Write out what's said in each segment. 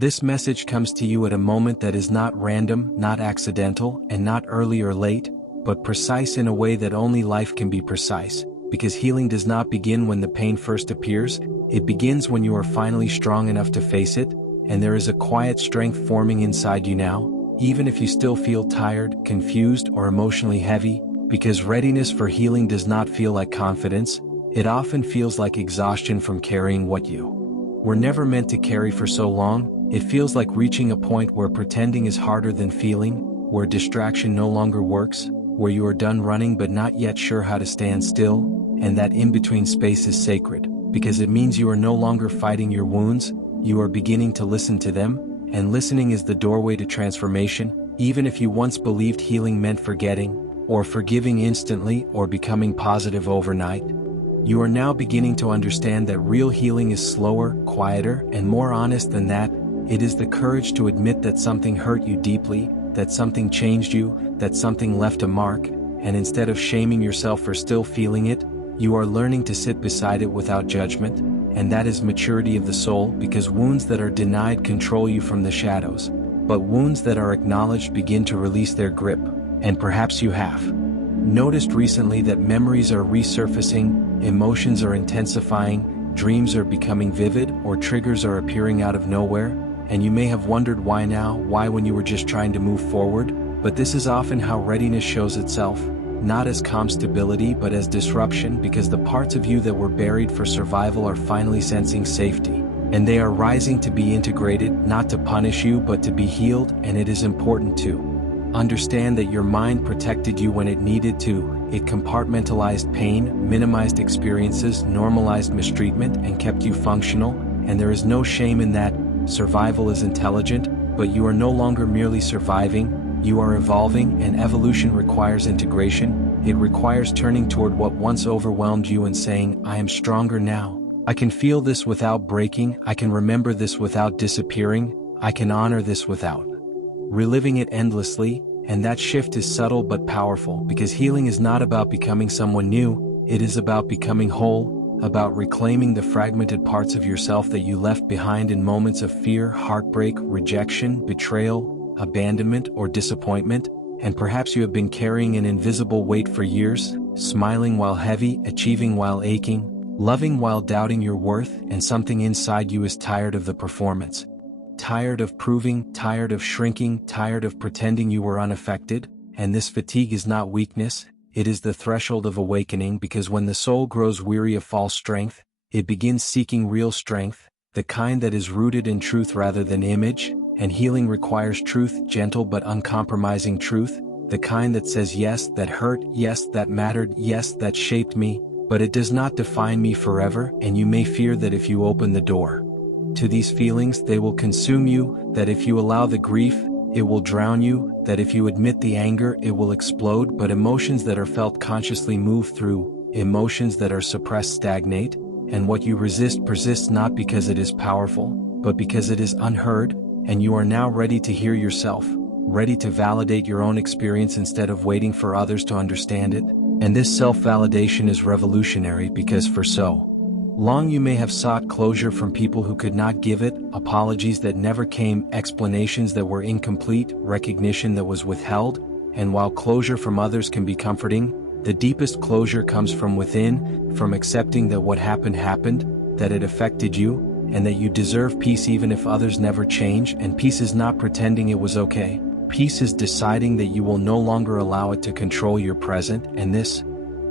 This message comes to you at a moment that is not random, not accidental, and not early or late, but precise in a way that only life can be precise, because healing does not begin when the pain first appears, it begins when you are finally strong enough to face it, and there is a quiet strength forming inside you now, even if you still feel tired, confused, or emotionally heavy, because readiness for healing does not feel like confidence, it often feels like exhaustion from carrying what you were never meant to carry for so long. It feels like reaching a point where pretending is harder than feeling, where distraction no longer works, where you are done running but not yet sure how to stand still, and that in-between space is sacred, because it means you are no longer fighting your wounds, you are beginning to listen to them, and listening is the doorway to transformation, even if you once believed healing meant forgetting, or forgiving instantly, or becoming positive overnight. You are now beginning to understand that real healing is slower, quieter, and more honest than that. It is the courage to admit that something hurt you deeply, that something changed you, that something left a mark, and instead of shaming yourself for still feeling it, you are learning to sit beside it without judgment, and that is maturity of the soul, because wounds that are denied control you from the shadows, but wounds that are acknowledged begin to release their grip, and perhaps you have noticed recently that memories are resurfacing, emotions are intensifying, dreams are becoming vivid, or triggers are appearing out of nowhere, and you may have wondered why now, why when you were just trying to move forward, but this is often how readiness shows itself, not as calm stability but as disruption, because the parts of you that were buried for survival are finally sensing safety, and they are rising to be integrated, not to punish you but to be healed. And it is important to understand that your mind protected you when it needed to. It compartmentalized pain, minimized experiences, normalized mistreatment, and kept you functional, and there is no shame in that. Survival is intelligent, but you are no longer merely surviving, you are evolving, and evolution requires integration. It requires turning toward what once overwhelmed you and saying, I am stronger now. I can feel this without breaking, I can remember this without disappearing, I can honor this without reliving it endlessly. And that shift is subtle but powerful, because healing is not about becoming someone new, it is about becoming whole, about reclaiming the fragmented parts of yourself that you left behind in moments of fear, heartbreak, rejection, betrayal, abandonment, or disappointment. And perhaps you have been carrying an invisible weight for years, smiling while heavy, achieving while aching, loving while doubting your worth, and something inside you is tired of the performance. Tired of proving, tired of shrinking, tired of pretending you were unaffected. And this fatigue is not weakness, it is the threshold of awakening, because when the soul grows weary of false strength, it begins seeking real strength, the kind that is rooted in truth rather than image. And healing requires truth, gentle but uncompromising truth, the kind that says yes, that hurt, yes, that mattered, yes, that shaped me, but it does not define me forever. And you may fear that if you open the door to these feelings, they will consume you, that if you allow the grief, it will drown you, that if you admit the anger, it will explode. But emotions that are felt consciously move through, emotions that are suppressed stagnate, and what you resist persists, not because it is powerful, but because it is unheard. And you are now ready to hear yourself, ready to validate your own experience instead of waiting for others to understand it. And this self-validation is revolutionary, because for so long you may have sought closure from people who could not give it, apologies that never came, explanations that were incomplete, recognition that was withheld. And while closure from others can be comforting, the deepest closure comes from within, from accepting that what happened happened, that it affected you, and that you deserve peace even if others never change. And peace is not pretending it was okay. Peace is deciding that you will no longer allow it to control your present. And this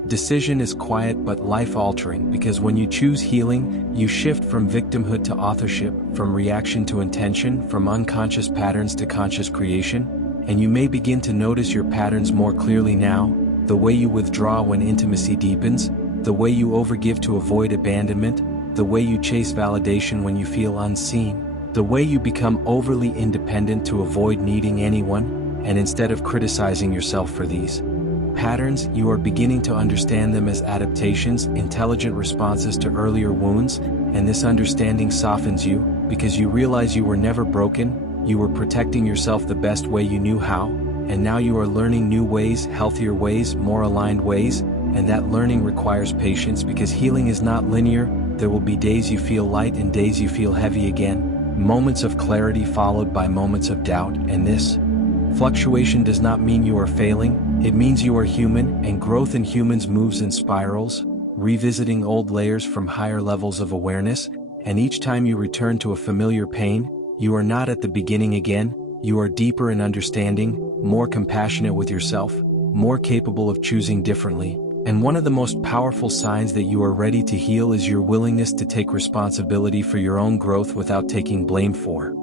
decision is quiet but life-altering, because when you choose healing, you shift from victimhood to authorship, from reaction to intention, from unconscious patterns to conscious creation. And you may begin to notice your patterns more clearly now, the way you withdraw when intimacy deepens, the way you overgive to avoid abandonment, the way you chase validation when you feel unseen, the way you become overly independent to avoid needing anyone. And instead of criticizing yourself for these patterns, you are beginning to understand them as adaptations, intelligent responses to earlier wounds. And this understanding softens you, because you realize you were never broken, you were protecting yourself the best way you knew how, and now you are learning new ways, healthier ways, more aligned ways. And that learning requires patience, because healing is not linear. There will be days you feel light and days you feel heavy again. moments of clarity followed by moments of doubt, and this fluctuation does not mean you are failing, it means you are human, and growth in humans moves in spirals, revisiting old layers from higher levels of awareness, and each time you return to a familiar pain, you are not at the beginning again, you are deeper in understanding, more compassionate with yourself, more capable of choosing differently. And one of the most powerful signs that you are ready to heal is your willingness to take responsibility for your own growth without taking blame for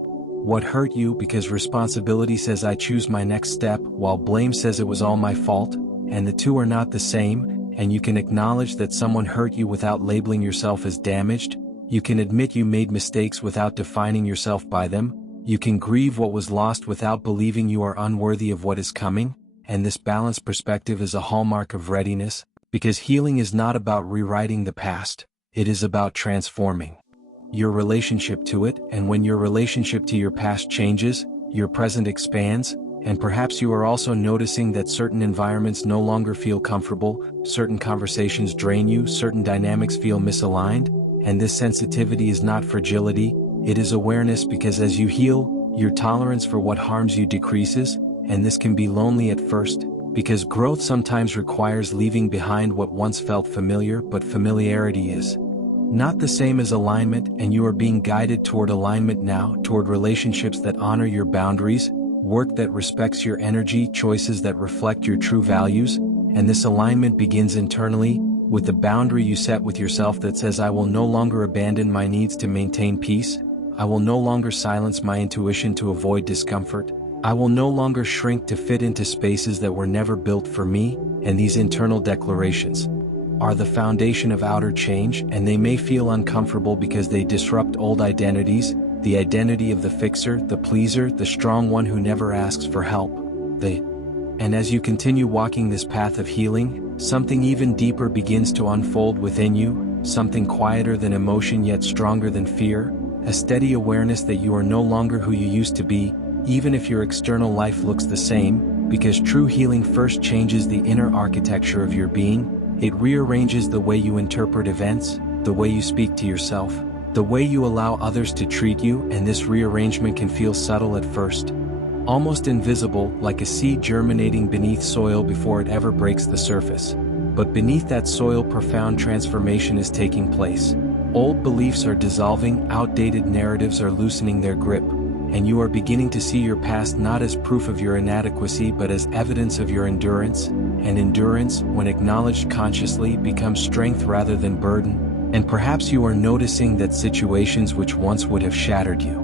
what hurt you, because responsibility says I choose my next step, while blame says it was all my fault, and the two are not the same, and you can acknowledge that someone hurt you without labeling yourself as damaged, you can admit you made mistakes without defining yourself by them, you can grieve what was lost without believing you are unworthy of what is coming, and this balanced perspective is a hallmark of readiness, because healing is not about rewriting the past, it is about transforming your relationship to it, and when your relationship to your past changes, your present expands, and perhaps you are also noticing that certain environments no longer feel comfortable, certain conversations drain you, certain dynamics feel misaligned, and this sensitivity is not fragility, it is awareness, because as you heal, your tolerance for what harms you decreases, and this can be lonely at first, because growth sometimes requires leaving behind what once felt familiar, but familiarity is not the same as alignment, and you are being guided toward alignment now, toward relationships that honor your boundaries, work that respects your energy, choices that reflect your true values, and this alignment begins internally, with the boundary you set with yourself that says I will no longer abandon my needs to maintain peace, I will no longer silence my intuition to avoid discomfort, I will no longer shrink to fit into spaces that were never built for me, and these internal declarations are the foundation of outer change, and they may feel uncomfortable because they disrupt old identities, the identity of the fixer, the pleaser, the strong one who never asks for help. And as you continue walking this path of healing, something even deeper begins to unfold within you, something quieter than emotion yet stronger than fear, a steady awareness that you are no longer who you used to be, even if your external life looks the same, because true healing first changes the inner architecture of your being. It rearranges the way you interpret events, the way you speak to yourself, the way you allow others to treat you, and this rearrangement can feel subtle at first, almost invisible, like a seed germinating beneath soil before it ever breaks the surface. But beneath that soil, profound transformation is taking place. Old beliefs are dissolving, outdated narratives are loosening their grip, and you are beginning to see your past not as proof of your inadequacy but as evidence of your endurance, and endurance, when acknowledged consciously, becomes strength rather than burden, and perhaps you are noticing that situations which once would have shattered you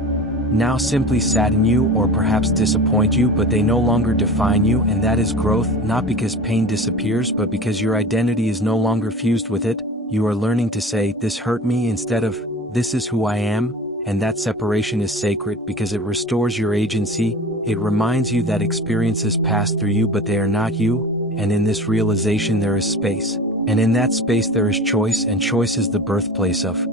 now simply sadden you or perhaps disappoint you, but they no longer define you, and that is growth, not because pain disappears but because your identity is no longer fused with it. You are learning to say, this hurt me, instead of, this is who I am, and that separation is sacred because it restores your agency, it reminds you that experiences pass through you but they are not you, and in this realization there is space, and in that space there is choice, and choice is the birthplace of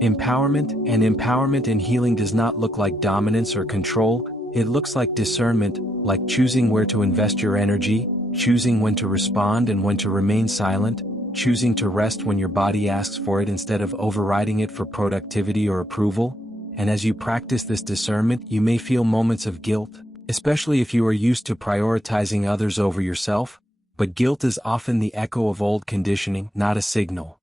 empowerment, and empowerment in healing does not look like dominance or control, it looks like discernment, like choosing where to invest your energy, choosing when to respond and when to remain silent, choosing to rest when your body asks for it instead of overriding it for productivity or approval. And as you practice this discernment, you may feel moments of guilt, especially if you are used to prioritizing others over yourself, but guilt is often the echo of old conditioning, not a signal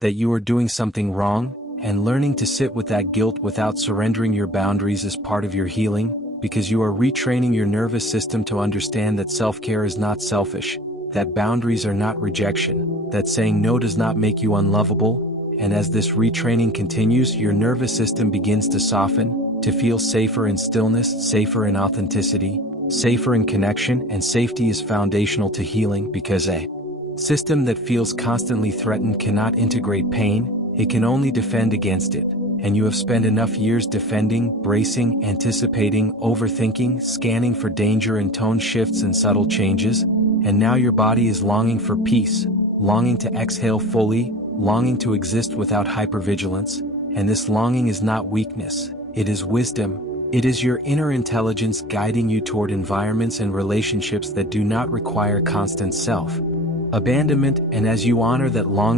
that you are doing something wrong, and learning to sit with that guilt without surrendering your boundaries is part of your healing, because you are retraining your nervous system to understand that self-care is not selfish, that boundaries are not rejection, that saying no does not make you unlovable. And as this retraining continues, your nervous system begins to soften, to feel safer in stillness, safer in authenticity, safer in connection, and safety is foundational to healing, because a system that feels constantly threatened cannot integrate pain, it can only defend against it, and you have spent enough years defending, bracing, anticipating, overthinking, scanning for danger and tone shifts and subtle changes, and now your body is longing for peace, longing to exhale fully, longing to exist without hypervigilance, and this longing is not weakness, it is wisdom, it is your inner intelligence guiding you toward environments and relationships that do not require constant self-abandonment, and as you honor that longing,